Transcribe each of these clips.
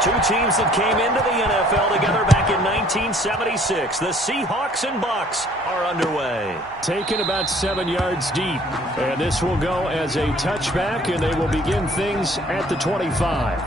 Two teams that came into the NFL together back in 1976. The Seahawks and Bucks are underway. Taken about 7 yards deep. And this will go as a touchback, and they will begin things at the 25.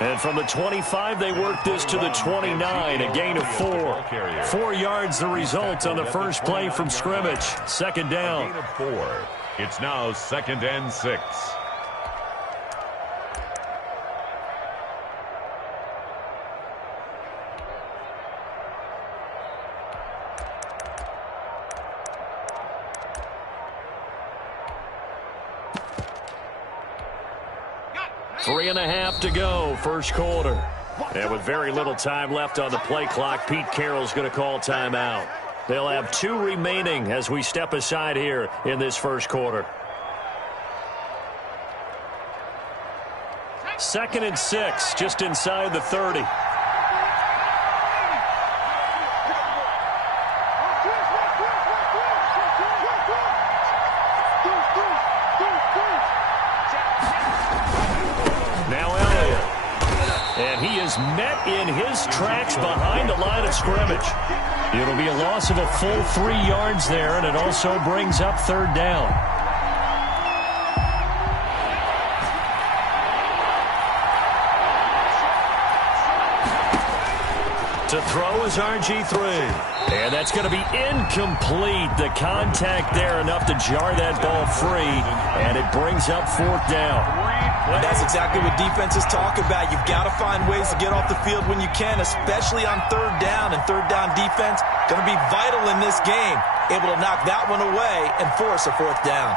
And from the 25, they work this to the 29, a gain of 4. 4 yards the result on the first play from scrimmage. Second down. A gain of 4. It's now 2nd and 6. Three and a half to go, first quarter. And with very little time left on the play clock, Pete Carroll's going to call timeout. They'll have 2 remaining as we step aside here in this first quarter. 2nd and 6, just inside the 30. Met in his tracks behind the line of scrimmage. It'll be a loss of a full 3 yards there, and it also brings up third down. To throw is RG3. And that's going to be incomplete. The contact there enough to jar that ball free, and it brings up fourth down. And that's exactly what defenses talk about. You've got to find ways to get off the field when you can, especially on third down. And third down defense going to be vital in this game. Able to knock that one away and force a fourth down.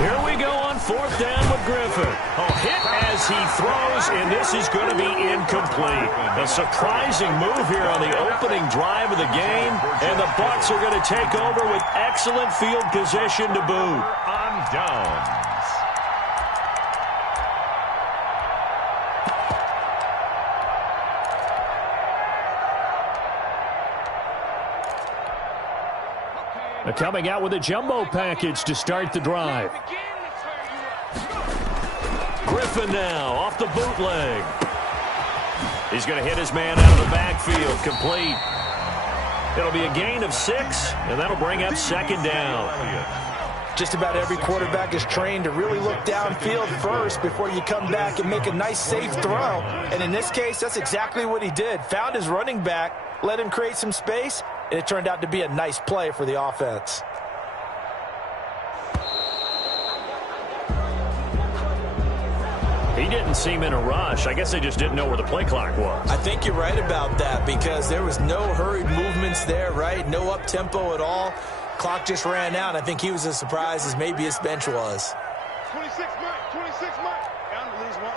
Here we go on fourth down with Griffin. A hit as he throws, and this is going to be incomplete. A surprising move here on the opening drive of the game, and the Bucs are going to take over with excellent field position to boot. On downs. Coming out with a jumbo package to start the drive. Griffin now off the bootleg. He's going to hit his man out of the backfield. Complete. It'll be a gain of 6, and that'll bring up second down. Just about every quarterback is trained to really look downfield first before you come back and make a nice, safe throw. And in this case, that's exactly what he did. Found his running back, let him create some space, and it turned out to be a nice play for the offense. He didn't seem in a rush. I guess they just didn't know where the play clock was. I think you're right about that because there was no hurried movements there, right? No up-tempo at all. Clock just ran out. I think he was as surprised as maybe his bench was. 26 Mike. Down to lose one.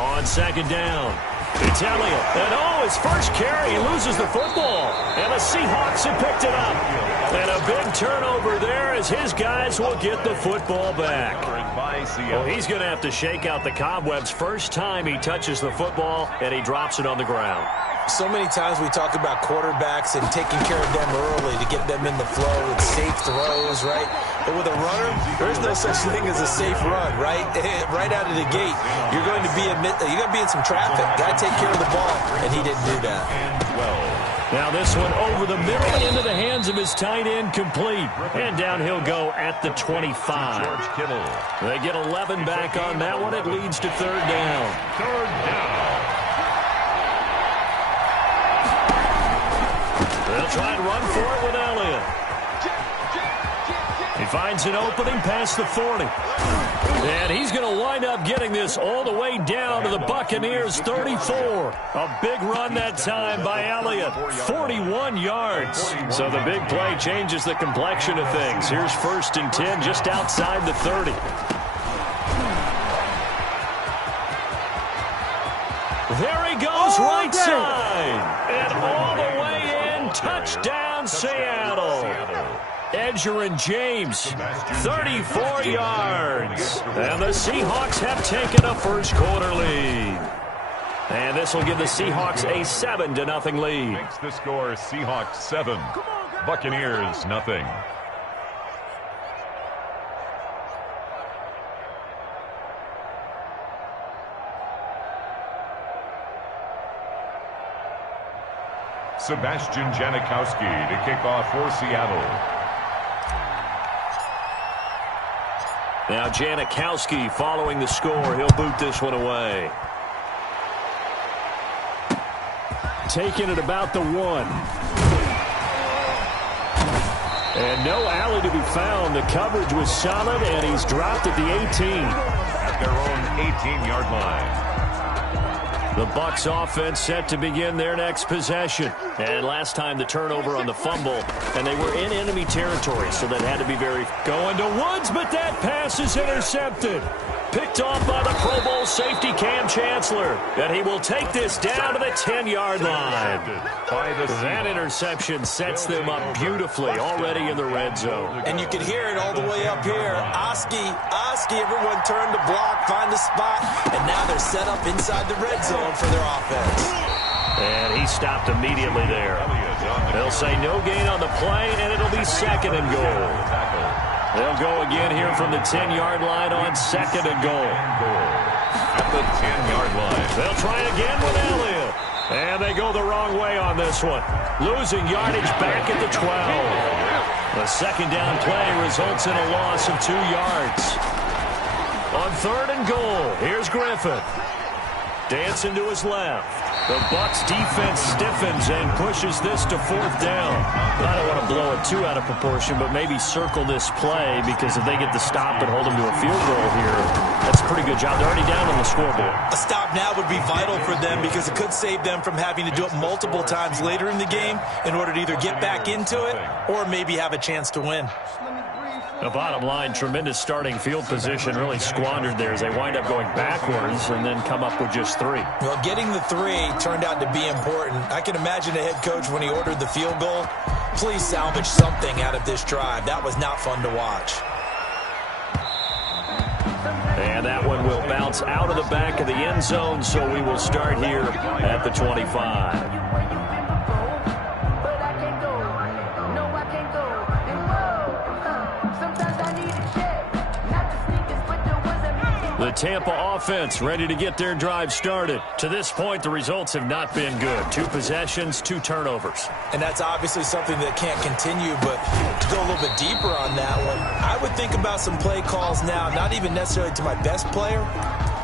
On second down. It's Elliott. And his first carry, he loses the football. And the Seahawks have picked it up. And a big turnover there as his guys will get the football back. Well, he's going to have to shake out the cobwebs first time he touches the football, and he drops it on the ground. So many times we talk about quarterbacks and taking care of them early to get them in the flow with safe throws, right? But with a runner, there's no such thing as a safe run, right? Right out of the gate, you're going to be in some traffic. Got to take care of the ball, and he didn't do that. Now this one over the middle into the hands of his tight end, complete. And down he'll go at the 25. They get 11 back on that one. It leads to third down. Third down. They'll try and run for it with Elliott. He finds an opening past the 40. And he's going to wind up getting this all the way down to the Buccaneers' 34. A big run that time by Elliott, 41 yards. So the big play changes the complexion of things. Here's 1st and 10 just outside the 30. There he goes, right side. And all the way in, touchdown Seattle. Edgerrin James, 34 yards. And the Seahawks have taken a first quarter lead. And this will give the Seahawks a 7-0 lead. Makes the score Seahawks 7, Buccaneers nothing. Sebastian Janikowski to kick off for Seattle. Now Janikowski following the score. He'll boot this one away. Taking it about the 1. And no alley to be found. The coverage was solid, and he's dropped at the 18. At their own 18-yard line. The Bucs offense set to begin their next possession. And last time the turnover on the fumble, and they were in enemy territory, so that had to be very... Going to Woods, but that pass is intercepted. Picked off by the Pro Bowl safety Cam Chancellor. And he will take this down to the 10-yard line. That interception sets them up beautifully already in the red zone. And you can hear it all the way up here. Oski, everyone turned to block, find a spot, and now they're set up inside the red zone for their offense. And he stopped immediately there. They'll say no gain on the play, and it'll be 2nd and goal. They'll go again here from the 10-yard line on 2nd and goal. At the 10-yard line. They'll try again with Elliott. And they go the wrong way on this one. Losing yardage back at the 12. The 2nd down play results in a loss of 2 yards. On 3rd and goal, here's Griffin. Dancing to his left. The Bucs defense stiffens and pushes this to 4th down. I don't want to blow it too out of proportion, but maybe circle this play, because if they get the stop and hold them to a field goal here, that's a pretty good job. They're already down on the scoreboard. A stop now would be vital for them, because it could save them from having to do it multiple times later in the game in order to either get back into it or maybe have a chance to win. The bottom line, tremendous starting field position, really squandered there as they wind up going backwards and then come up with just 3. Well, getting the 3 turned out to be important. I can imagine the head coach when he ordered the field goal. Please salvage something out of this drive. That was not fun to watch. And that one will bounce out of the back of the end zone, so we will start here at the 25. The Tampa offense ready to get their drive started. To this point, the results have not been good. 2 possessions, 2 turnovers. And that's obviously something that can't continue, but to go a little bit deeper on that one, I would think about some play calls now, not even necessarily to my best player,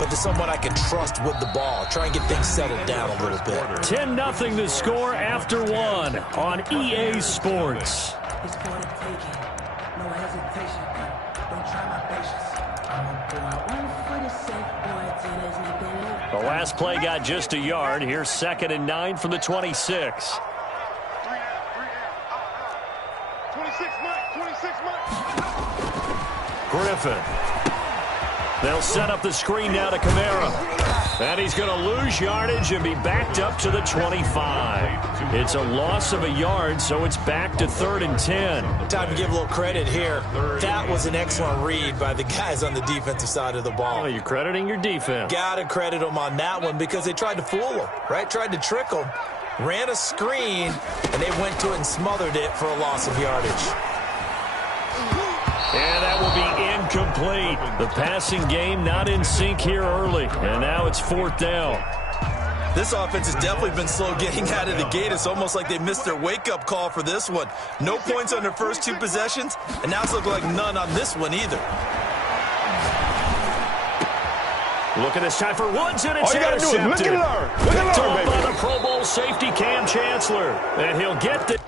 but to someone I can trust with the ball. Try and get things settled down a little bit. 10-0 the score after 1 on EA Sports. It's for the taking. No hesitation. Don't try my patience. The last play got just a yard. Here's 2nd and 9 from the 26. 26 Griffin. They'll set up the screen now to Kamara. And he's going to lose yardage and be backed up to the 25. It's a loss of a yard, so it's back to 3rd and 10. Time to give a little credit here. That was an excellent read by the guys on the defensive side of the ball. Oh, you're crediting your defense. Got to credit them on that one, because they tried to fool them, right? Tried to trick them. Ran a screen, and they went to it and smothered it for a loss of yardage. And that will be incomplete. The passing game not in sync here early. And now it's 4th down. This offense has definitely been slow getting out of the gate. It's almost like they missed their wake-up call for this one. No points on their first 2 possessions, and now it's looking like none on this one either. Look at this time for Woods, and it's All you got to do is look at her. Look at her, baby. By the Pro Bowl safety Cam Chancellor. And he'll get the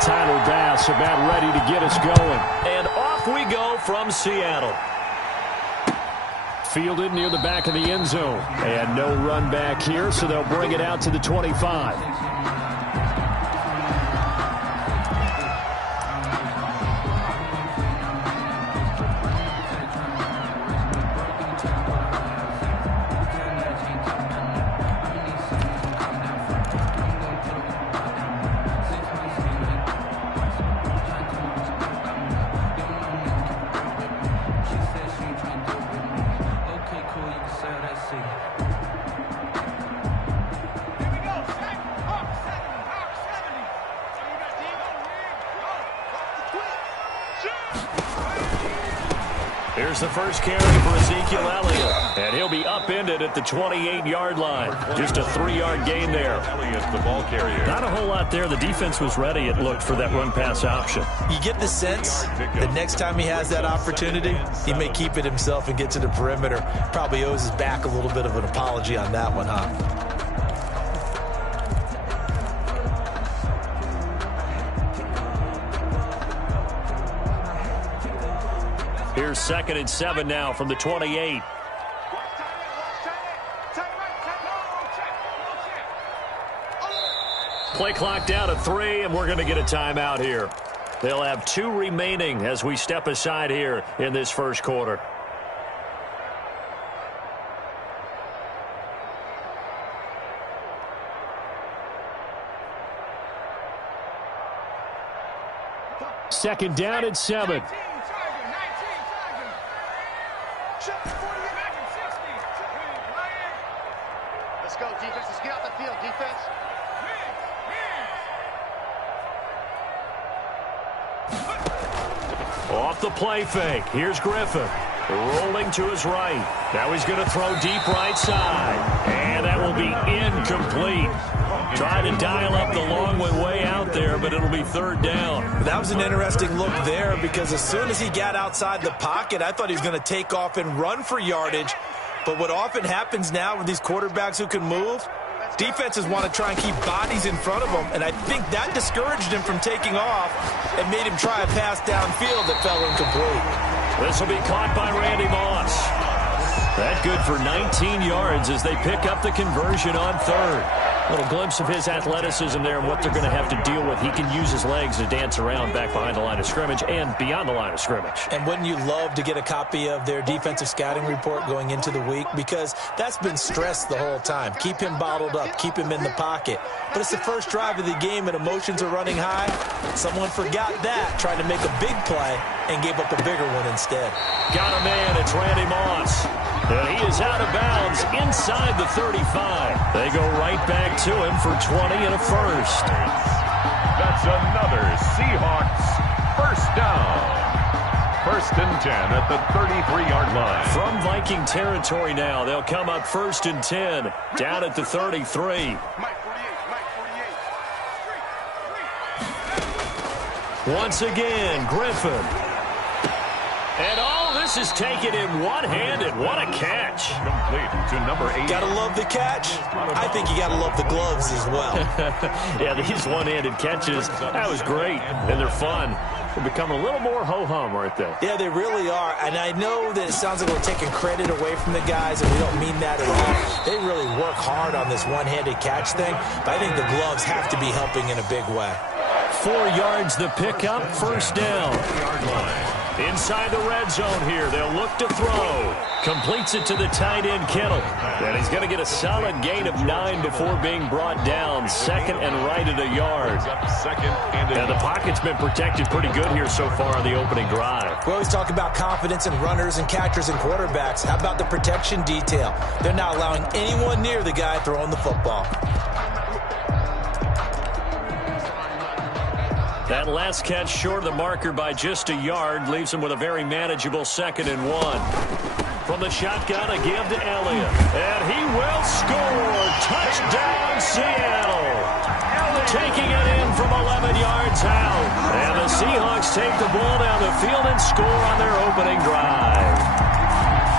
Tyler Bass about ready to get us going. And off we go from Seattle. Fielded near the back of the end zone. And no run back here, so they'll bring it out to the 25. Here's the first carry for Ezekiel Elliott. And he'll be upended at the 28-yard line. Just a 3-yard gain there. Elliott's the ball carrier. Not a whole lot there. The defense was ready, it looked, for that run-pass option. You get the sense that next time he has that opportunity, he may keep it himself and get to the perimeter. Probably owes his back a little bit of an apology on that one, huh? Here's 2nd and 7 now from the 28. Play clock down to 3, and we're going to get a timeout here. They'll have 2 remaining as we step aside here in this first quarter. Second down and 7. Let's go, defense. Let's get out the field, defense. Off the play fake. Here's Griffin. Rolling to his right. Now he's going to throw deep right side. And that will be incomplete. Trying to dial up the long one way out there, but it'll be 3rd down. That was an interesting look there because as soon as he got outside the pocket, I thought he was going to take off and run for yardage. But what often happens now with these quarterbacks who can move, defenses want to try and keep bodies in front of them, and I think that discouraged him from taking off and made him try a pass downfield that fell incomplete. This will be caught by Randy Moss. That good for 19 yards as they pick up the conversion on 3rd. A little glimpse of his athleticism there and what they're going to have to deal with. He can use his legs to dance around back behind the line of scrimmage and beyond the line of scrimmage. And wouldn't you love to get a copy of their defensive scouting report going into the week? Because that's been stressed the whole time. Keep him bottled up. Keep him in the pocket. But it's the first drive of the game and emotions are running high. Someone forgot that, trying to make a big play and gave up a bigger one instead. Got a man. It's Randy Moss. And he is out of bounds inside the 35. They go right back to him for 20 and a first. That's another Seahawks first down. 1st and 10 at the 33-yard line. From Viking territory now, they'll come up 1st and 10 down at the 33. Once again, Griffin. And all this is taken in one-handed. What a catch. Complete to number 8. Gotta love the catch. I think you gotta love the gloves as well. Yeah, these one-handed catches, that was great. And they're fun. They're becoming a little more ho-hum, aren't they? Yeah, they really are. And I know that it sounds like we're taking credit away from the guys, and we don't mean that at all. They really work hard on this one-handed catch thing, but I think the gloves have to be helping in a big way. 4 yards the pickup, 1st down. Inside the red zone here, they'll look to throw. Completes it to the tight end, Kittle. And he's going to get a solid gain of 9 before being brought down. 2nd and right at a yard. And the pocket's been protected pretty good here so far on the opening drive. We always talk about confidence in runners and catchers and quarterbacks. How about the protection detail? They're not allowing anyone near the guy throwing the football. That last catch short of the marker by just a yard leaves him with a very manageable 2nd and 1. From the shotgun, a give to Elliott. And he will score. Touchdown, Seattle. Taking it in from 11 yards out. And the Seahawks take the ball down the field and score on their opening drive.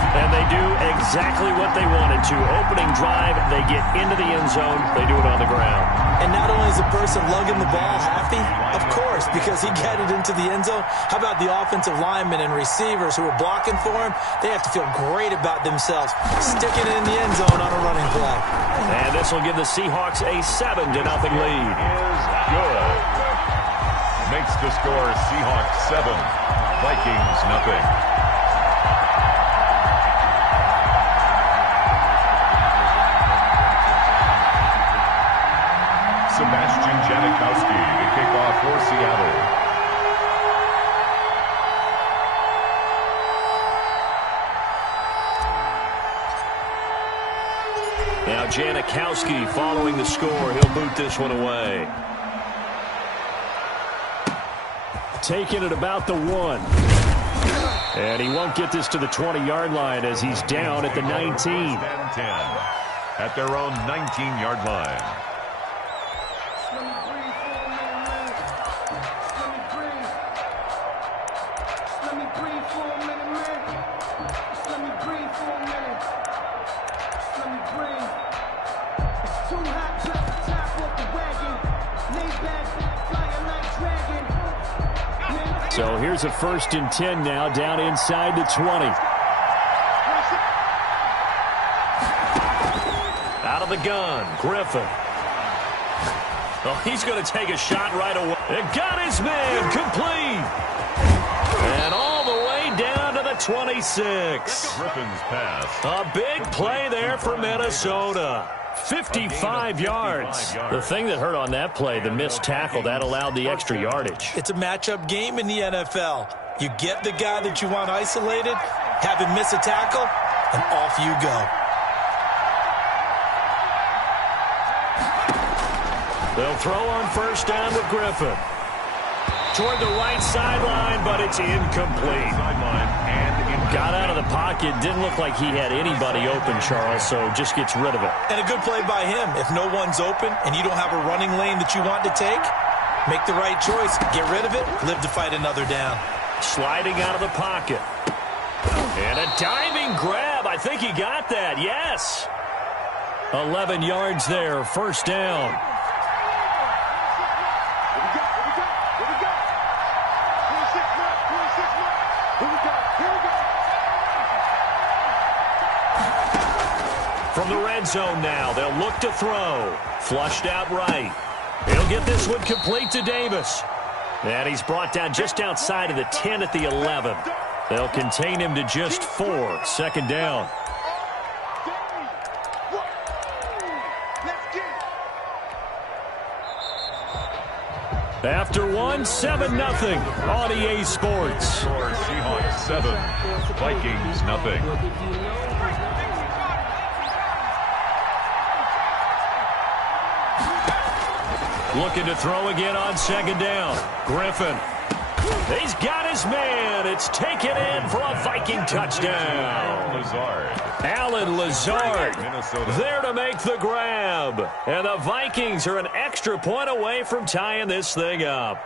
And they do exactly what they wanted to. Opening drive, they get into the end zone. They do it on the ground. And not only is the person lugging the ball happy, of course, because he got it into the end zone. How about the offensive linemen and receivers who are blocking for him? They have to feel great about themselves, sticking it in the end zone on a running play. And this will give the Seahawks a 7-0 lead. Is good. Makes the score Seahawks 7, Vikings nothing. Sebastian Janikowski to kick off for Seattle. Now Janikowski following the score. He'll boot this one away. Taking it about the 1. And he won't get this to the 20-yard line as he's down at the 19. 10 at their own 19-yard line. So here's a 1st and 10 now, down inside the 20. Out of the gun, Griffin. Oh, he's going to take a shot right away. It got his man, complete. And all the way down to the 26. Griffin's pass. A big play there for Minnesota. 55 yards. The thing that hurt on that play, the missed tackle, that allowed the extra yardage. It's a matchup game in the NFL. You get the guy that you want isolated, have him miss a tackle, and off you go. They'll throw on 1st down with Griffin. Toward the right sideline, but it's incomplete. Got out of the pocket. Didn't look like he had anybody open, Charles, so just gets rid of it. And a good play by him. If no one's open and you don't have a running lane that you want to take, make the right choice. Get rid of it. Live to fight another down. Sliding out of the pocket. And a diving grab. I think he got that. Yes. 11 yards there. 1st down. From the red zone now, they'll look to throw. Flushed out right. He'll get this one complete to Davis. And he's brought down just outside of the 10 at the 11. They'll contain him to just 4. 2nd down. After 1, 7-0 on EA Sports. Score Seahawks 7, Vikings nothing. Looking to throw again on 2nd down. Griffin. He's got his man. It's taken in for a Viking touchdown. Alan Lazard there to make the grab. And the Vikings are an extra point away from tying this thing up.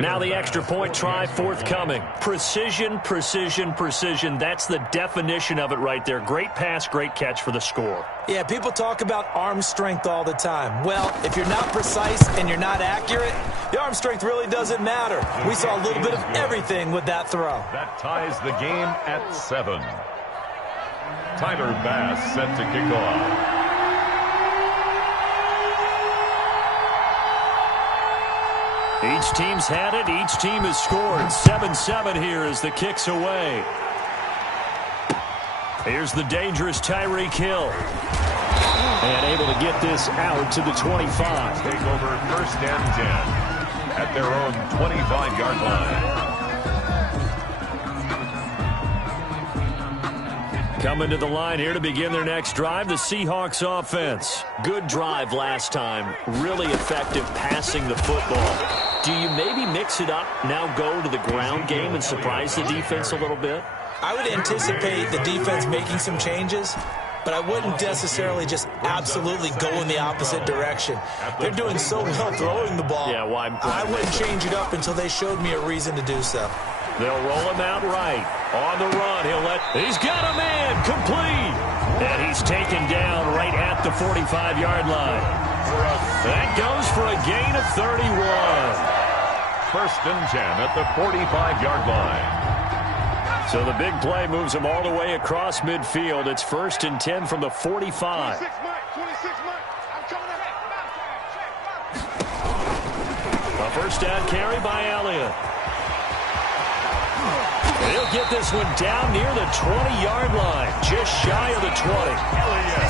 Now the extra point try forthcoming. Precision, precision, precision. That's the definition of it right there. Great pass, great catch for the score. Yeah, people talk about arm strength all the time. Well, if you're not precise and you're not accurate, the arm strength really doesn't matter. We saw a little bit of everything with that throw. That ties the game at 7. Tyler Bass set to kick off. Each team's had it. Each team has scored. 7-7 here as the kick's away. Here's the dangerous Tyreek Hill. And able to get this out to the 25. Take over 1st and 10 at their own 25-yard line. Coming to the line here to begin their next drive, the Seahawks offense. Good drive last time. Really effective passing the football. Do you maybe mix it up, now go to the ground game and surprise the defense a little bit? I would anticipate the defense making some changes, but I wouldn't necessarily just absolutely go in the opposite direction. They're doing so well throwing the ball. Yeah, why I wouldn't change it up until they showed me a reason to do so. They'll roll him out right. On the run, he's got a man, complete. And he's taken down right at the 45-yard line. That goes for a gain of 31. First and 10 at the 45-yard line. So the big play moves him all the way across midfield. It's first and 10 from the 45. 26 Mike. I'm coming up. A first down carry by Elliott. He'll get this one down near the 20-yard line, just shy of the 20.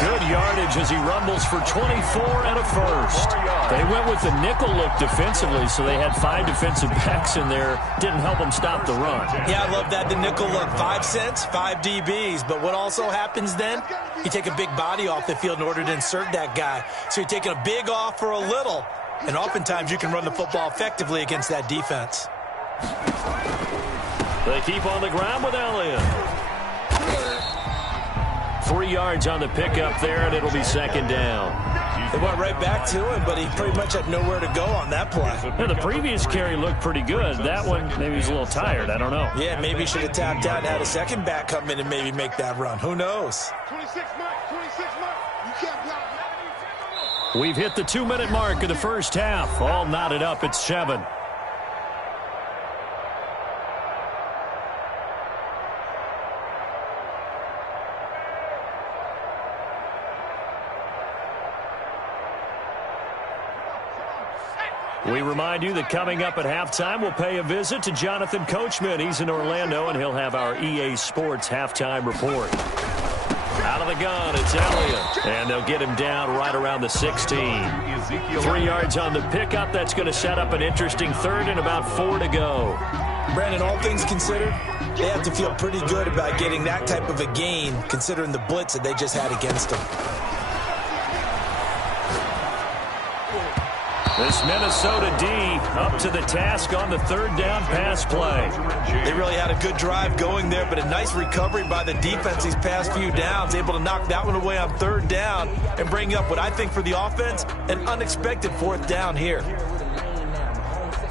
Good yardage as he rumbles for 24 and a first. They went with the nickel look defensively, so they had 5 defensive backs in there. Didn't help them stop the run. Yeah, I love that, the nickel look. 5 cents, 5 DBs. But what also happens then? You take a big body off the field in order to insert that guy. So you're taking a big off for a little. And oftentimes you can run the football effectively against that defense. They keep on the ground with Elliott. 3 yards on the pickup there, and it'll be second down. They went right back to him, but he pretty much had nowhere to go on that play. Yeah, the previous carry looked pretty good. That one, maybe he's a little tired. I don't know. Yeah, maybe he should have tapped out and had a second back come in and maybe make that run. Who knows? 26 Mike. You can't block. We've hit the 2-minute mark of the first half. All knotted up at 7. We remind you that coming up at halftime, we'll pay a visit to Jonathan Coachman. He's in Orlando, and he'll have our EA Sports halftime report. Out of the gun, it's Elliott. And they'll get him down right around the 16. 3 yards on the pickup. That's going to set up an interesting third and about 4 to go. Brandon, all things considered, they have to feel pretty good about getting that type of a gain, considering the blitz that they just had against them. This Minnesota D up to the task on the third down pass play. They really had a good drive going there, but a nice recovery by the defense these past few downs, able to knock that one away on third down and bring up what I think for the offense, an unexpected fourth down here.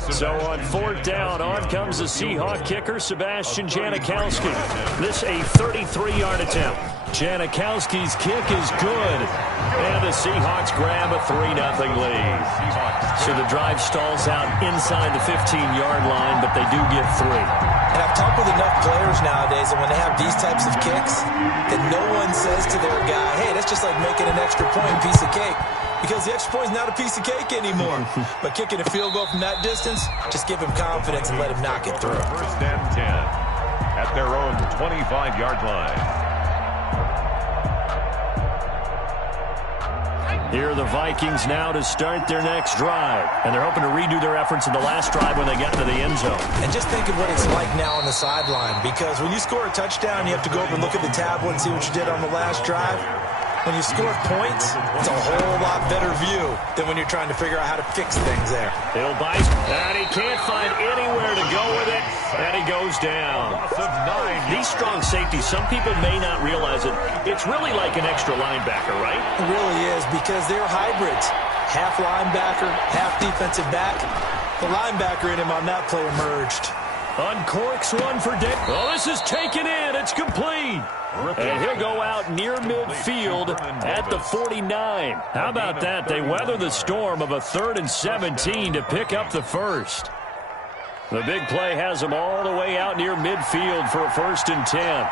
So on fourth down, on comes the Seahawk kicker, Sebastian Janikowski. This a 33-yard attempt. Janikowski's kick is good. And the Seahawks grab a 3-0 lead. So the drive stalls out inside the 15-yard line, but they do get 3. And I've talked with enough players nowadays that when they have these types of kicks, that no one says to their guy, hey, that's just like making an extra point piece of cake. Because the extra point is not a piece of cake anymore. But kicking a field goal from that distance, just give him confidence and let him knock it through. First and 10 at their own 25-yard line. Here are the Vikings now to start their next drive. And they're hoping to redo their efforts in the last drive when they got to the end zone. And just think of what it's like now on the sideline. Because when you score a touchdown, you have to go over and look at the tablet and see what you did on the last drive. When you score points, it's a whole lot better view than when you're trying to figure out how to fix things there. He'll bite, and he can't find anywhere to go with it, and he goes down. These strong safeties, some people may not realize it. It's really like an extra linebacker, right? It really is, because they're hybrids. Half linebacker, half defensive back. The linebacker in him on that play emerged. Uncorks one for Dick. Oh, this is taken in. It's complete. And he'll go out near midfield at the 49. How about that? They weather the storm of a 3rd and 17 to pick up the first. The big play has them all the way out near midfield for a 1st and 10.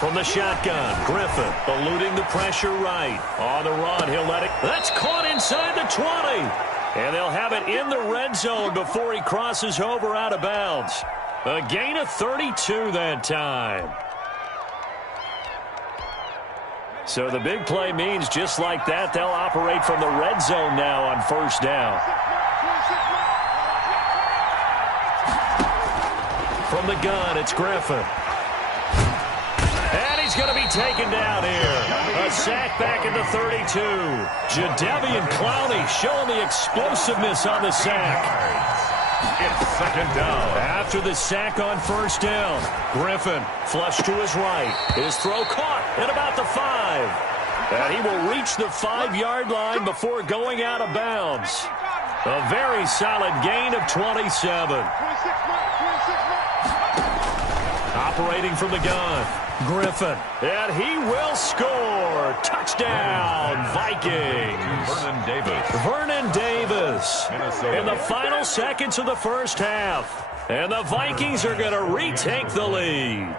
From the shotgun, Griffin eluding the pressure right. On the run, he'll let it. That's caught inside the 20. And they'll have it in the red zone before he crosses over out of bounds. A gain of 32 that time. So the big play means just like that, they'll operate from the red zone now on first down. From the gun, it's Griffin. And he's going to be taken down here. A sack back at the 32. Jadeveon Clowney showing the explosiveness on the sack. It's second down. After the sack on first down, Griffin flush to his right. His throw caught at about the 5. And he will reach the 5-yard line before going out of bounds. A very solid gain of 27. operating from the gun. Griffin. And he will score. Touchdown, Vikings. Vernon Davis. Vernon Davis. Minnesota. In the final seconds of the first half. And the Vikings are going to retake the lead.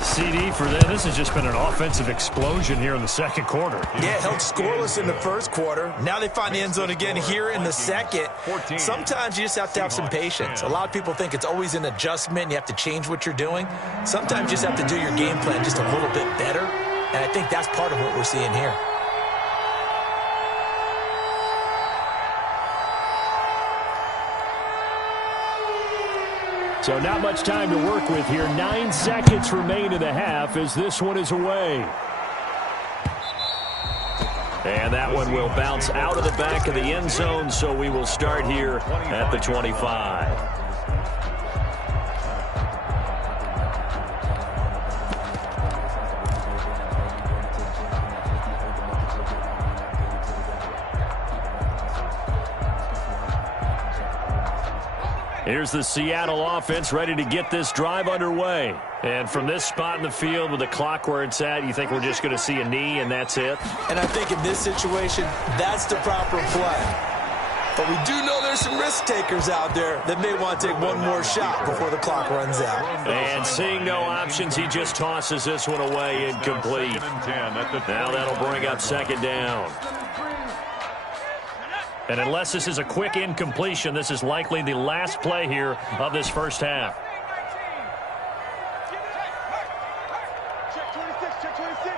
CD for them. This has just been an offensive explosion here in the second quarter. Yeah, held scoreless in the first quarter. Now they find the end zone again here in the second. Sometimes you just have to have some patience. A lot of people think it's always an adjustment. You have to change what you're doing. Sometimes you just have to do your game plan just a little bit better. And I think that's part of what we're seeing here. So not much time to work with here. 9 seconds remain in the half as this one is away. And that one will bounce out of the back of the end zone, so we will start here at the 25. Here's the Seattle offense ready to get this drive underway. And from this spot in the field with the clock where it's at, you think we're just going to see a knee and that's it? And I think in this situation, that's the proper play. But we do know there's some risk takers out there that may want to take one more shot before the clock runs out. And seeing no options, he just tosses this one away incomplete. Now that'll bring up second down. And unless this is a quick incompletion, this is likely the last play here of this first half. Check 26, check 26.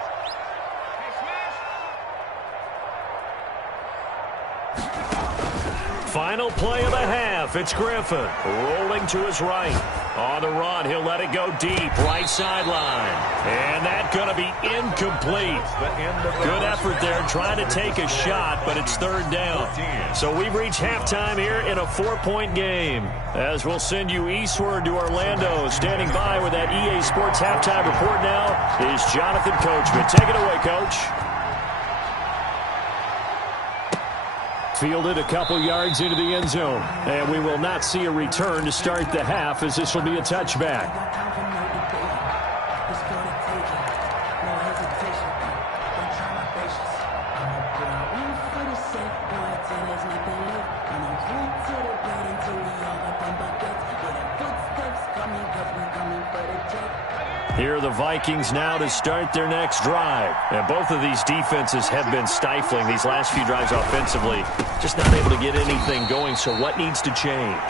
Final play of the half. It's Griffin rolling to his right. On the run, he'll let it go deep, right sideline. And that's going to be incomplete. Good effort there, trying to take a shot, but it's third down. So we've reached halftime here in a 4-point game. As we'll send you eastward to Orlando. Standing by with that EA Sports halftime report now is Jonathan Coachman. Take it away, Coach. Fielded a couple yards into the end zone. And we will not see a return to start the half as this will be a touchback. Here are the Vikings now to start their next drive. And both of these defenses have been stifling these last few drives offensively. Just not able to get anything going, so what needs to change?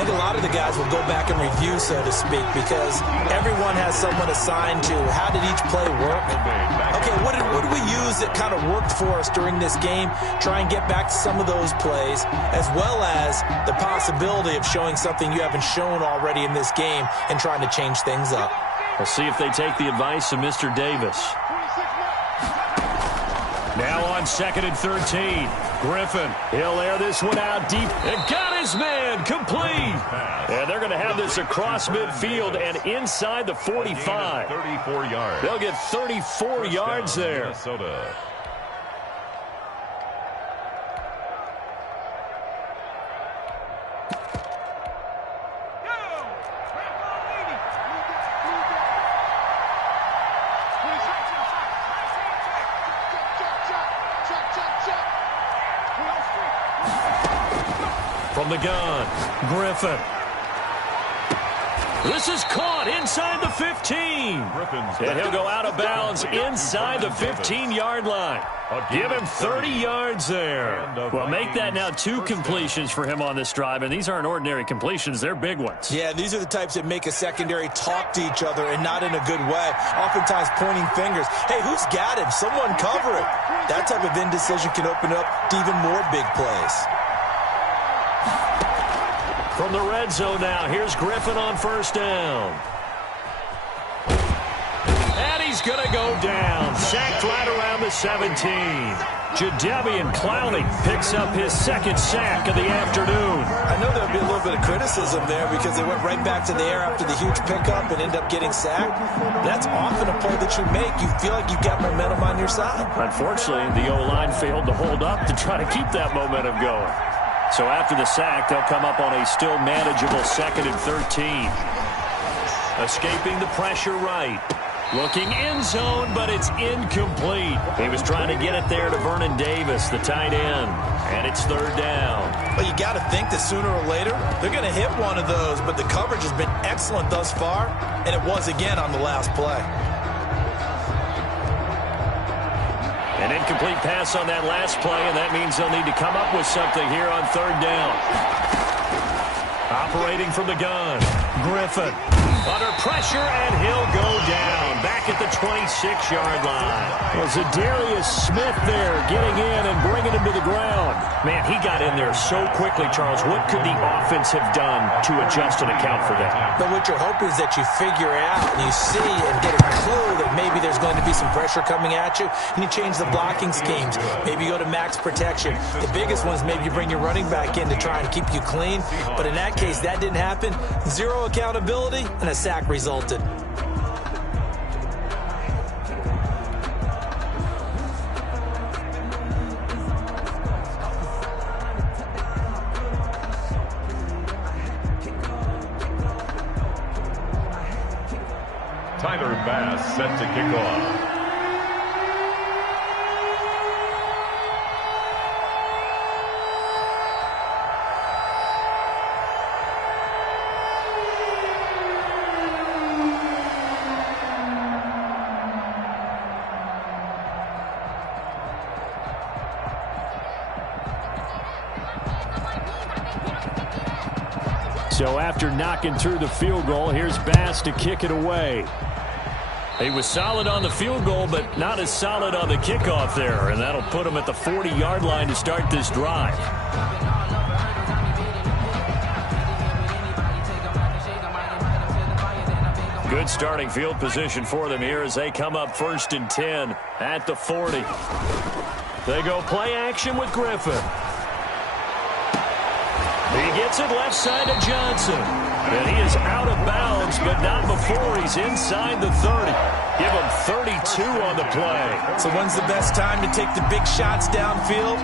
And a lot of the guys will go back and review, so to speak, because everyone has someone assigned to how did each play work. Okay, what did we use that kind of worked for us during this game? Try and get back to some of those plays, as well as the possibility of showing something you haven't shown already in this game and trying to change things up. We'll see if they take the advice of Mr. Davis. Now on 2nd and 13. Griffin, he'll air this one out deep and got his man complete. And they're going to have this across midfield and inside the 45. 34 yards. They'll get 34 yards there. Minnesota. From the gun, Griffin. This is caught inside the 15. And he'll go out of bounds inside the 15-yard line. Give him 30 yards there. Well, make that now 2 completions for him on this drive, and these aren't ordinary completions. They're big ones. Yeah, these are the types that make a secondary talk to each other and not in a good way. Oftentimes pointing fingers. Hey, who's got him? Someone cover it. That type of indecision can open up to even more big plays. From the red zone now, here's Griffin on first down. And he's going to go down. Sacked right around the 17. Jadeveon Clowney picks up his second sack of the afternoon. I know there'll be a little bit of criticism there because they went right back to the air after the huge pickup and ended up getting sacked. That's often a play that you make. You feel like you've got momentum on your side. Unfortunately, the O-line failed to hold up to try to keep that momentum going. So after the sack, they'll come up on a still manageable 2nd and 13. Escaping the pressure right. Looking end zone, but it's incomplete. He was trying to get it there to Vernon Davis, the tight end. And it's third down. Well, you got to think that sooner or later, they're going to hit one of those, but the coverage has been excellent thus far, and it was again on the last play. An incomplete pass on that last play, and that means they'll need to come up with something here on third down. Operating from the gun, Griffin. Under pressure, and he'll go down. Back at the 26-yard line. Was Zadarius Smith there getting in and bringing him to the ground? Man, he got in there so quickly, Charles. What could the offense have done to adjust and account for that? But what you're hoping is that you figure out and you see and get a clue that maybe there's going to be some pressure coming at you, and you change the blocking schemes. Maybe you go to max protection. The biggest one is maybe you bring your running back in to try and keep you clean. But in that case, that didn't happen. Zero accountability, and a sack resulted. Tyler Bass set to kick off. So after knocking through the field goal, here's Bass to kick it away. He was solid on the field goal, but not as solid on the kickoff there, and that'll put him at the 40-yard line to start this drive. Good starting field position for them here as they come up 1st and 10 at the 40. They go play action with Griffin. He gets it left side to Johnson. And he is out of bounds, but not before he's inside the 30. Give him 32 on the play. So when's the best time to take the big shots downfield?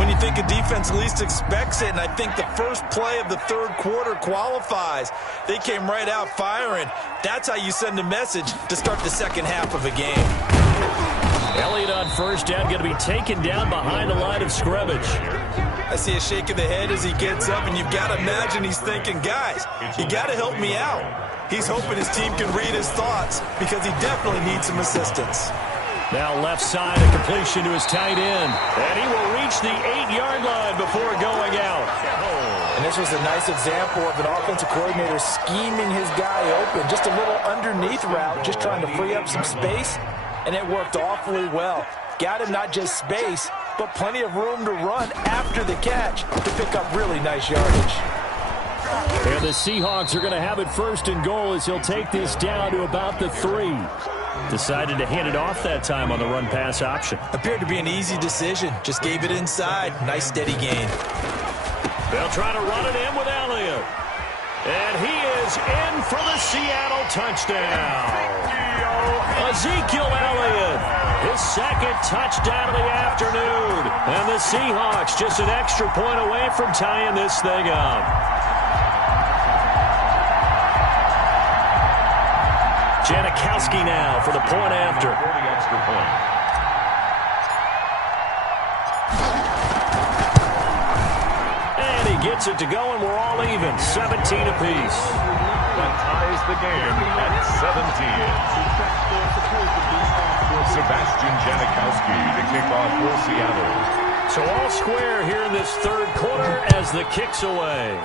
When you think a defense least expects it, and I think the first play of the third quarter qualifies. They came right out firing. That's how you send a message to start the second half of a game. Elliott on first down, going to be taken down behind the line of scrimmage. I see a shake of the head as he gets up, and you've got to imagine he's thinking, guys, you got to help me out. He's hoping his team can read his thoughts because he definitely needs some assistance. Now left side, a completion to his tight end. And he will reach the 8-yard line before going out. And this was a nice example of an offensive coordinator scheming his guy open. Just a little underneath route, just trying to free up some space, and it worked awfully well. Got him not just space, but plenty of room to run after the catch to pick up really nice yardage. And the Seahawks are going to have it 1st and goal as he'll take this down to about the 3. Decided to hand it off that time on the run-pass option. Appeared to be an easy decision. Just gave it inside. Nice steady gain. They'll try to run it in with Elliott. And he is in for the Seattle touchdown. Ezekiel Elliott, his second touchdown of the afternoon. And the Seahawks just an extra point away from tying this thing up. Janikowski now for the point after. For the extra point. And he gets it to go, and we're all even, 17 apiece. That ties the game at 17. Sebastian Janikowski to kick off for Seattle. So all square here in this third quarter as the kick's away.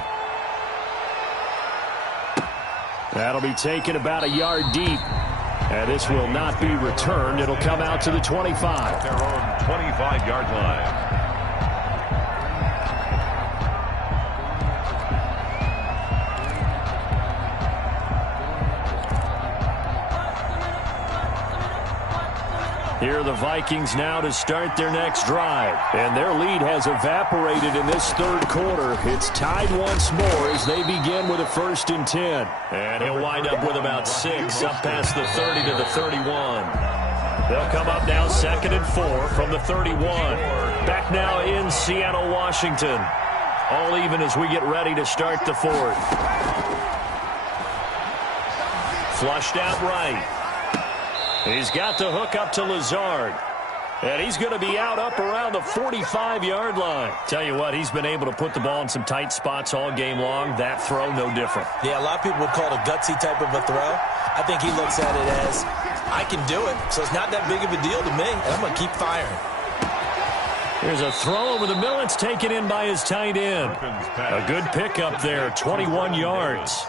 That'll be taken about a yard deep. And this will not be returned. It'll come out to the 25. Their own 25-yard line. Here are the Vikings now to start their next drive. And their lead has evaporated in this third quarter. It's tied once more as they begin with a 1st and 10. And he'll wind up with about 6 up past the 30 to the 31. They'll come up now 2nd and 4 from the 31. Back now in Seattle, Washington. All even as we get ready to start the fourth. Flushed out right. He's got the hook up to Lazard. And he's going to be out up around the 45-yard line. Tell you what, he's been able to put the ball in some tight spots all game long. That throw, no different. Yeah, a lot of people would call it a gutsy type of a throw. I think he looks at it as, I can do it, so it's not that big of a deal to me, and I'm going to keep firing. Here's a throw over the middle. It's taken in by his tight end. A good pickup there, 21 yards.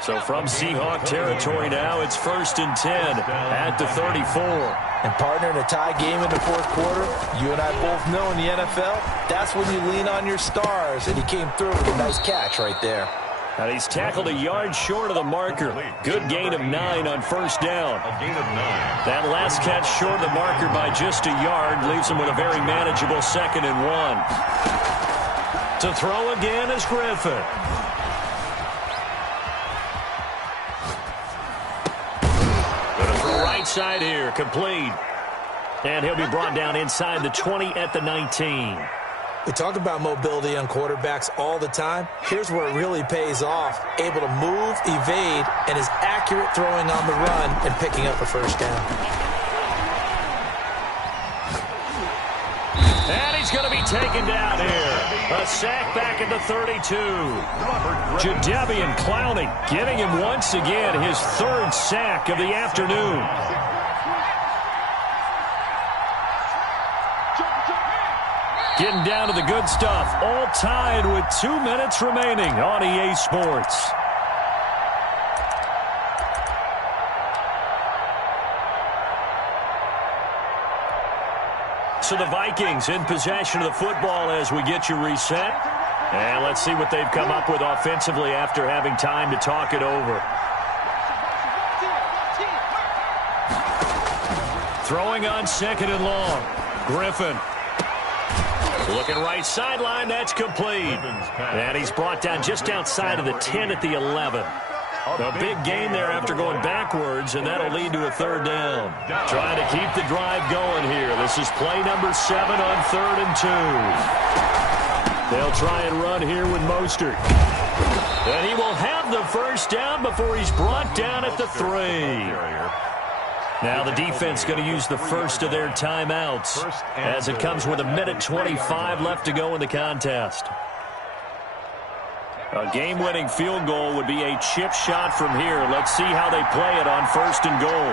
So from Seahawk territory now, it's 1st and 10 at the 34. And partner, in a tie game in the fourth quarter, you and I both know in the NFL, that's when you lean on your stars. And he came through with a nice catch right there. And he's tackled a yard short of the marker. Good gain of 9 on 1st down. A gain of 9. That last catch short of the marker by just a yard leaves him with a very manageable 2nd and 1. To throw again is Griffin. Right side here, complete. And he'll be brought down inside the 20 at the 19. We talk about mobility on quarterbacks all the time. Here's where it really pays off. Able to move, evade, and is accurate throwing on the run and picking up a 1st down. And he's going to be taken down here. A sack back at the 32. Jadeveon Clowney getting him once again his 3rd sack of the afternoon. Getting down to the good stuff. All tied with 2 minutes remaining on EA Sports. So the Vikings in possession of the football as we get you reset. And let's see what they've come up with offensively after having time to talk it over. Throwing on 2nd and long. Griffin. Looking right sideline, that's complete. And he's brought down just outside of the 10 at the 11. A big gain there after going backwards, and that'll lead to a 3rd down. Trying to keep the drive going here. This is play number 7 on 3rd and 2. They'll try and run here with Mostert. And he will have the 1st down before he's brought down at the 3. Now the defense going to use the first of their timeouts as it comes with 1:25 left to go in the contest. A game-winning field goal would be a chip shot from here. Let's see how they play it on 1st and goal.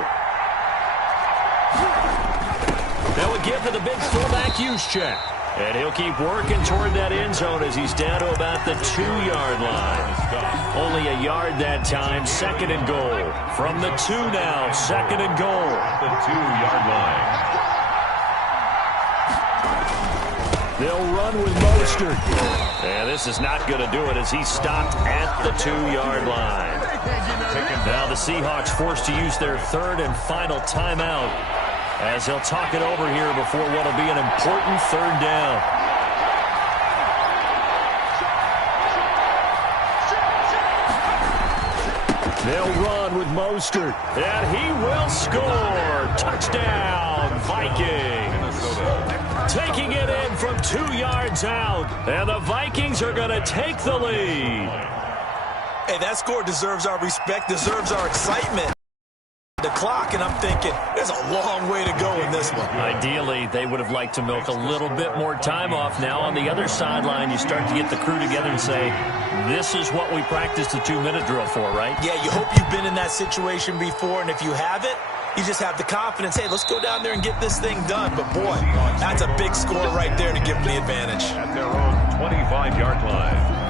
That would give to the big fullback Juszczyk. And he'll keep working toward that end zone as he's down to about the 2-yard line. Only a yard that time, 2nd and goal. From the 2 now, 2nd and goal. The 2-yard line. They'll run with Mostert. And this is not going to do it as he's stopped at the 2-yard line. Now the Seahawks forced to use their 3rd and final timeout as they'll talk it over here before what will be an important 3rd down. They'll run with Mostert, and he will score. Touchdown, Vikings. Taking it in from 2 yards out, and the Vikings are going to take the lead. Hey, that score deserves our respect, deserves our excitement. The clock, and I'm thinking there's a long way to go in this one. Ideally, they would have liked to milk a little bit more time off. Now on the other sideline, you start to get the crew together and say, this is what we practiced the 2-minute drill for, right? Yeah, you hope you've been in that situation before, and if you haven't, you just have the confidence, hey, let's go down there and get this thing done. But, boy, that's a big score right there to give them the advantage. At their own 25-yard line.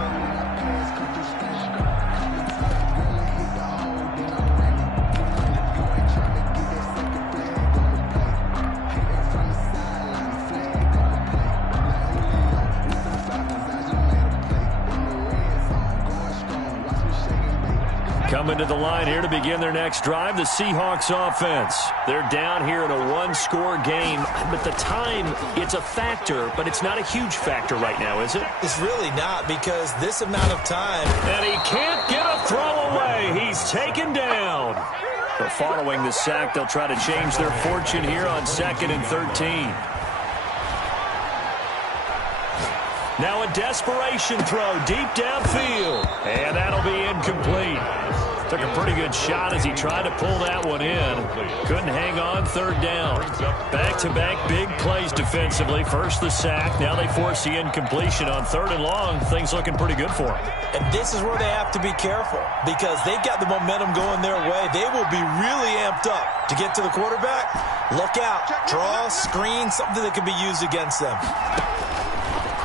Coming to the line here to begin their next drive, the Seahawks offense. They're down here in a 1-score game, but the time, it's a factor, but it's not a huge factor right now, is it? It's really not, because this amount of time. And he can't get a throw away. He's taken down. But following the sack, they'll try to change their fortune here on 2nd and 13. Now a desperation throw deep downfield. And that'll be incomplete. Took a pretty good shot as he tried to pull that one in. Couldn't hang on third down. Back-to-back big plays defensively. First the sack. Now they force the incompletion on third and long. Things looking pretty good for them. And this is where they have to be careful because they've got the momentum going their way. They will be really amped up to get to the quarterback. Look out. Draw, screen, something that can be used against them.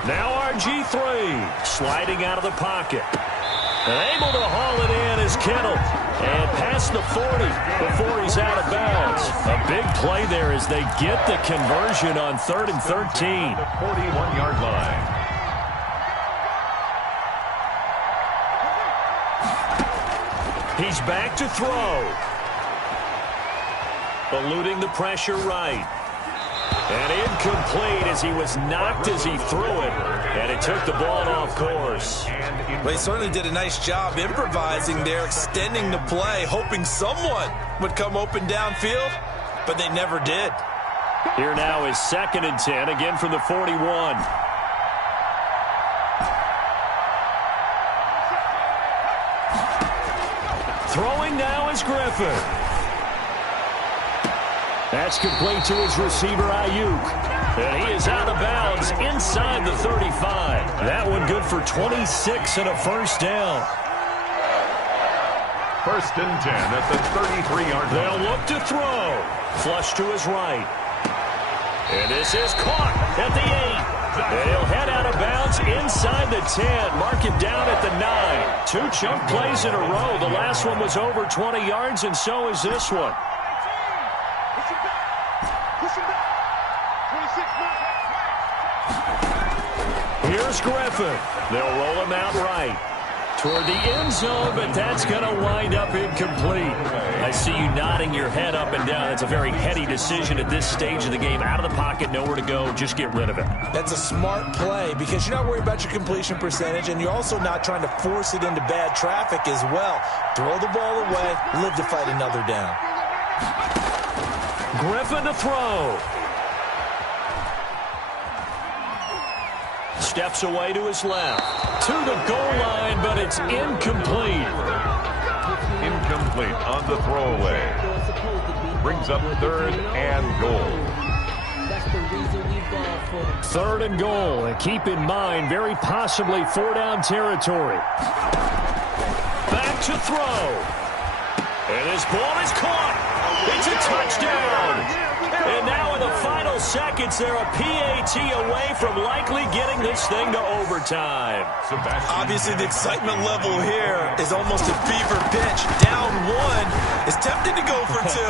Now RG3 sliding out of the pocket. And able to haul it in is Kittle. And past the 40 before he's out of bounds. A big play there as they get the conversion on 3rd and 13. The 41-yard line. He's back to throw. Eluding the pressure right. And incomplete as he was knocked as he threw it. And it took the ball off course. Well, he certainly did a nice job improvising there, extending the play, hoping someone would come open downfield, but they never did. Here now is 2nd and 10, again from the 41. Throwing now is Griffin. That's complete to his receiver, Ayuk. And he is out of bounds inside the 35. That one good for 26 and a first down. 1st and 10 at the 33-yard line. They'll look to throw. Flush to his right. And this is caught at the 8. And he'll head out of bounds inside the 10. Mark him down at the 9. 2 chunk plays in a row. The last one was over 20 yards, and so is this one. Here's Griffin. They'll roll him out right. Toward the end zone, but that's going to wind up incomplete. I see you nodding your head up and down. That's a very heady decision at this stage of the game. Out of the pocket, nowhere to go. Just get rid of it. That's a smart play because you're not worried about your completion percentage, and you're also not trying to force it into bad traffic as well. Throw the ball away, live to fight another down. Griffin to throw. Steps away to his left. To the goal line, but it's incomplete. Incomplete on the throwaway. Brings up 3rd and goal. 3rd and goal. And keep in mind, very possibly 4-down territory. Back to throw. And his ball is caught. It's a touchdown. And now in the final seconds, they're a PAT away from likely getting this thing to overtime. Obviously, the excitement level here is almost a fever pitch. Down 1 is tempted to go for 2.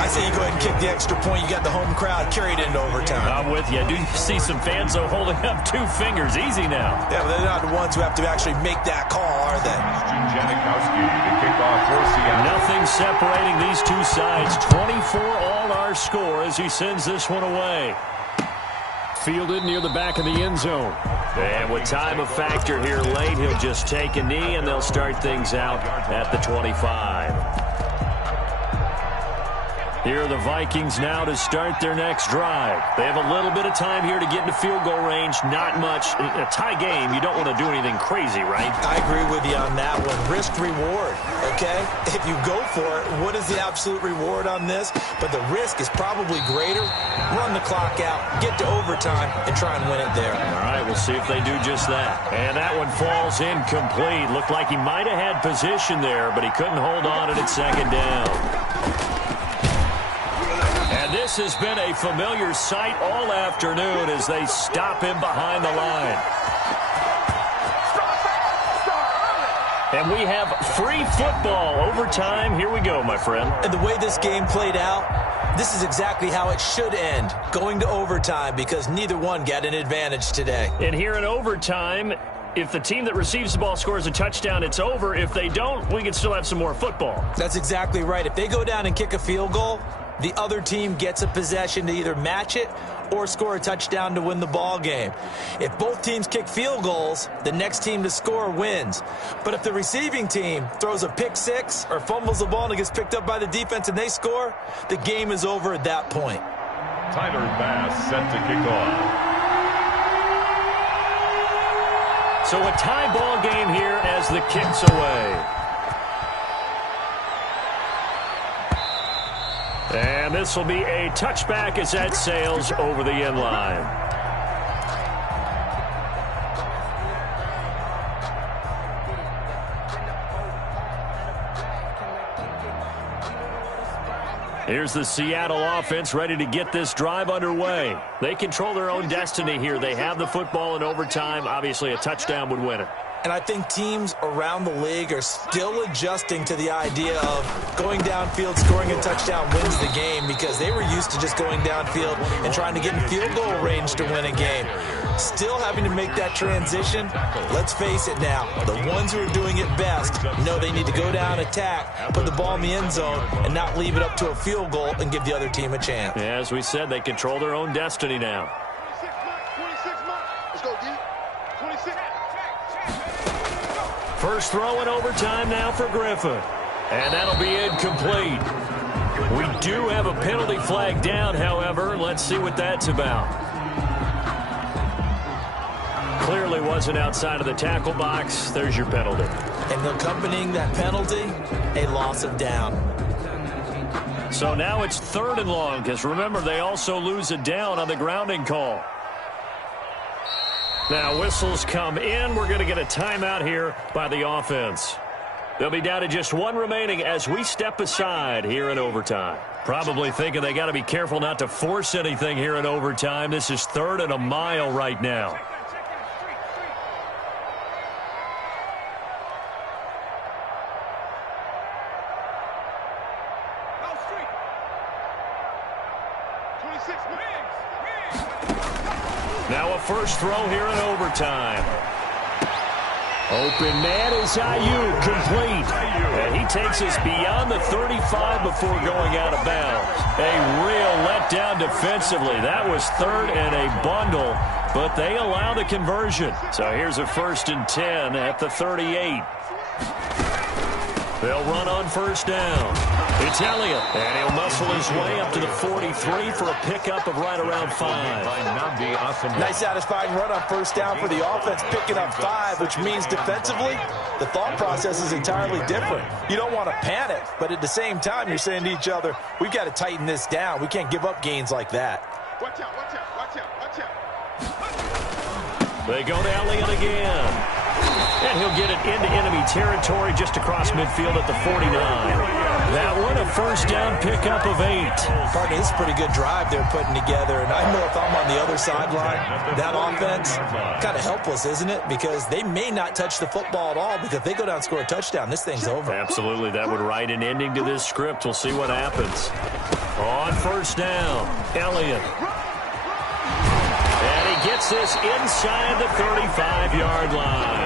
I say you go ahead and kick the extra point. You got the home crowd carried into overtime. I'm with you. I do see some fans, though, holding up 2 fingers. Easy now. Yeah, but they're not the ones who have to actually make that call, are they? Janikowski to kick off for Seattle. Nothing separating these two sides. 24 all our score as he sends this one away. Fielded near the back of the end zone. And with time a factor here late, he'll just take a knee, and they'll start things out at the 25. Here are the Vikings now to start their next drive. They have a little bit of time here to get into field goal range. Not much. In a tie game, you don't want to do anything crazy, right? I agree with you on that one. Risk reward, okay? If you go for it, what is the absolute reward on this? But the risk is probably greater. Run the clock out, get to overtime, and try and win it there. All right, we'll see if they do just that. And that one falls incomplete. Looked like he might have had position there, but he couldn't hold on it at 2nd down. And this has been a familiar sight all afternoon as they stop him behind the line. And we have free football overtime. Here we go, my friend. And the way this game played out, this is exactly how it should end, going to overtime, because neither one got an advantage today. And here in overtime, if the team that receives the ball scores a touchdown, it's over. If they don't, we can still have some more football. That's exactly right. If they go down and kick a field goal, the other team gets a possession to either match it or score a touchdown to win the ball game. If both teams kick field goals, the next team to score wins. But if the receiving team throws a pick 6 or fumbles the ball and it gets picked up by the defense and they score, the game is over at that point. Tyler Bass set to kick off. So a tie ball game here as the kick's away. And this will be a touchback as that sails over the end line. Here's the Seattle offense ready to get this drive underway. They control their own destiny here. They have the football in overtime. Obviously, a touchdown would win it. And I think teams around the league are still adjusting to the idea of going downfield, scoring a touchdown wins the game, because they were used to just going downfield and trying to get in field goal range to win a game. Still having to make that transition. Let's face it now, the ones who are doing it best know they need to go down, attack, put the ball in the end zone, and not leave it up to a field goal and give the other team a chance. As we said, they control their own destiny now. 26 months. Let's go, D. 26. First throw in overtime now for Griffin. And that'll be incomplete. We do have a penalty flag down, however. Let's see what that's about. Clearly wasn't outside of the tackle box. There's your penalty. And accompanying that penalty, a loss of down. So now it's 3rd and long, because remember, they also lose a down on the grounding call. Now whistles come in. We're going to get a timeout here by the offense. They'll be down to just 1 remaining as we step aside here in overtime. Probably thinking they got to be careful not to force anything here in overtime. This is 3rd and a mile right now. Now a first throw here in overtime. Open man is Ayuk, complete. And he takes us beyond the 35 before going out of bounds. A real letdown defensively. That was 3rd and a bundle, but they allow the conversion. So here's a 1st and 10 at the 38. They'll run on first down. It's Elliott, and he'll muscle his way up to the 43 for a pickup of right around 5. Nice satisfying run on first down for the offense, picking up 5, which means defensively, the thought process is entirely different. You don't want to panic, but at the same time, you're saying to each other, we've got to tighten this down. We can't give up gains like that. Watch out, watch out, watch out, watch out. They go to Elliott again. And he'll get it into enemy territory just across midfield at the 49. That one, a first down pickup of 8. Partner, this is a pretty good drive they're putting together. And I know if I'm on the other sideline, that offense, kind of helpless, isn't it? Because they may not touch the football at all, because if they go down and score a touchdown, this thing's over. Absolutely. That would write an ending to this script. We'll see what happens. On first down, Elliott. And he gets this inside the 35-yard line.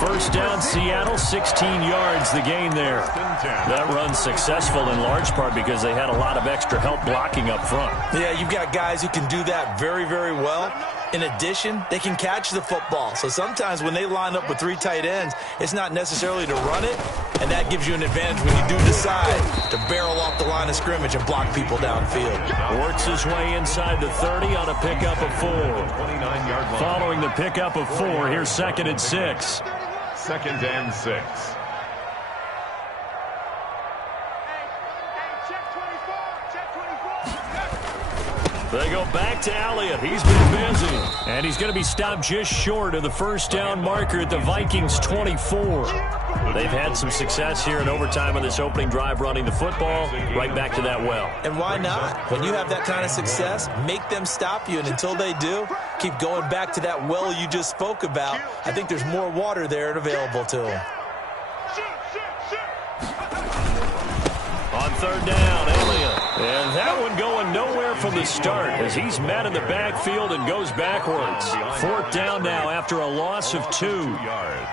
First down, Seattle, 16 yards the gain there. That run's successful in large part because they had a lot of extra help blocking up front. Yeah, you've got guys who can do that very, very well. In addition, they can catch the football. So sometimes when they line up with 3 tight ends, it's not necessarily to run it, and that gives you an advantage when you do decide to barrel off the line of scrimmage and block people downfield. Works his way inside the 30 on a pickup of 4. Following the pickup of 4, here's 2nd and 6. 2nd and 6. They go back to Elliott. He's been busy. And he's going to be stopped just short of the first down marker at the Vikings 24. They've had some success here in overtime on this opening drive running the football. Right back to that well. And why not? When you have that kind of success, make them stop you. And until they do, keep going back to that well you just spoke about. I think there's more water there and available to them. On third down, Elliott. And that one going nowhere from the start as he's met in the backfield and goes backwards. 4th down now after a loss of 2.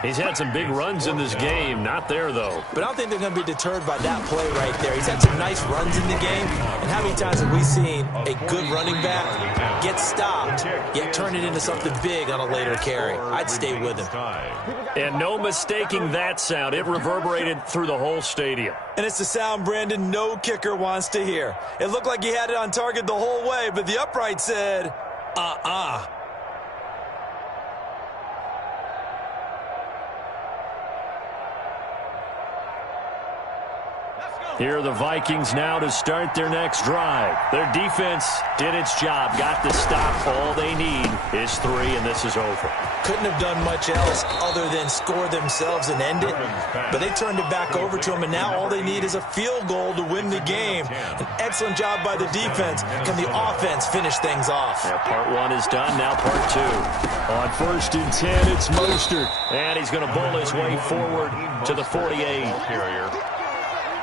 He's had some big runs in this game. Not there, though. But I don't think they're going to be deterred by that play right there. He's had some nice runs in the game. And how many times have we seen a good running back get stopped, yet turn it into something big on a later carry? I'd stay with him. And no mistaking that sound. It reverberated through the whole stadium. And it's the sound, Brandon, no kicker wants to hear. It looked like he had it on target the whole way, but the upright said, Here are the Vikings now to start their next drive. Their defense did its job, got the stop. All they need is 3, and this is over. Couldn't have done much else other than score themselves and end it, but they turned it back over to them, and now all they need is a field goal to win the game. An excellent job by the defense. Can the offense finish things off? Yeah, part 1 is done, now part 2. On 1st and 10, it's Mostert, and he's going to bowl his way forward to the 48.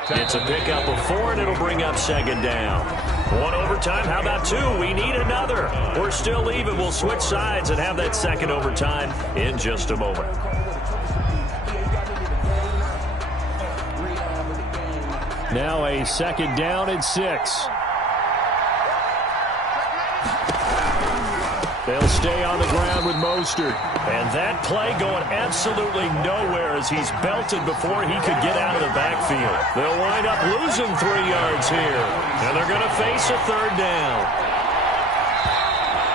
It's a pickup of 4, and it'll bring up 2nd down. 1 overtime. How about 2? We need another. We're still even. We'll switch sides and have that 2nd overtime in just a moment. Now a 2nd down and 6. They'll stay on the ground with Mostert. And that play going absolutely nowhere as he's belted before he could get out of the backfield. They'll wind up losing 3 yards here. And they're going to face a 3rd down.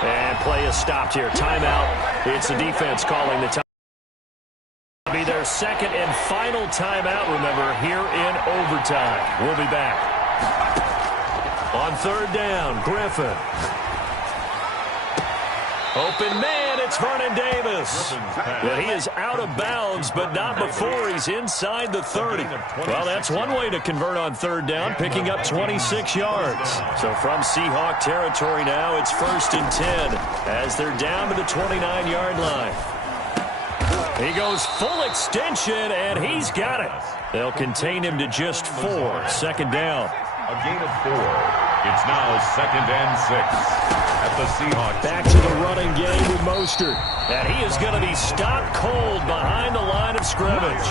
And play is stopped here. Timeout. It's the defense calling the time. It'll be their 2nd and final timeout, remember, here in overtime. We'll be back. On 3rd down, Griffin. Open man, it's Vernon Davis. Well, he is out of bounds, but not before he's inside the 30. Well, that's one way to convert on 3rd down, picking up 26 yards. So from Seahawk territory now, it's 1st and 10 as they're down to the 29-yard line. He goes full extension, and he's got it. They'll contain him to just 4. 2nd down. A gain of 4. It's now 2nd and 6 at the Seahawks. Back to the running game with Mostert. And he is going to be stopped cold behind the line of scrimmage.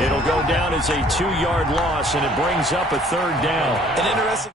It'll go down as a 2-yard loss, and it brings up a 3rd down. An interesting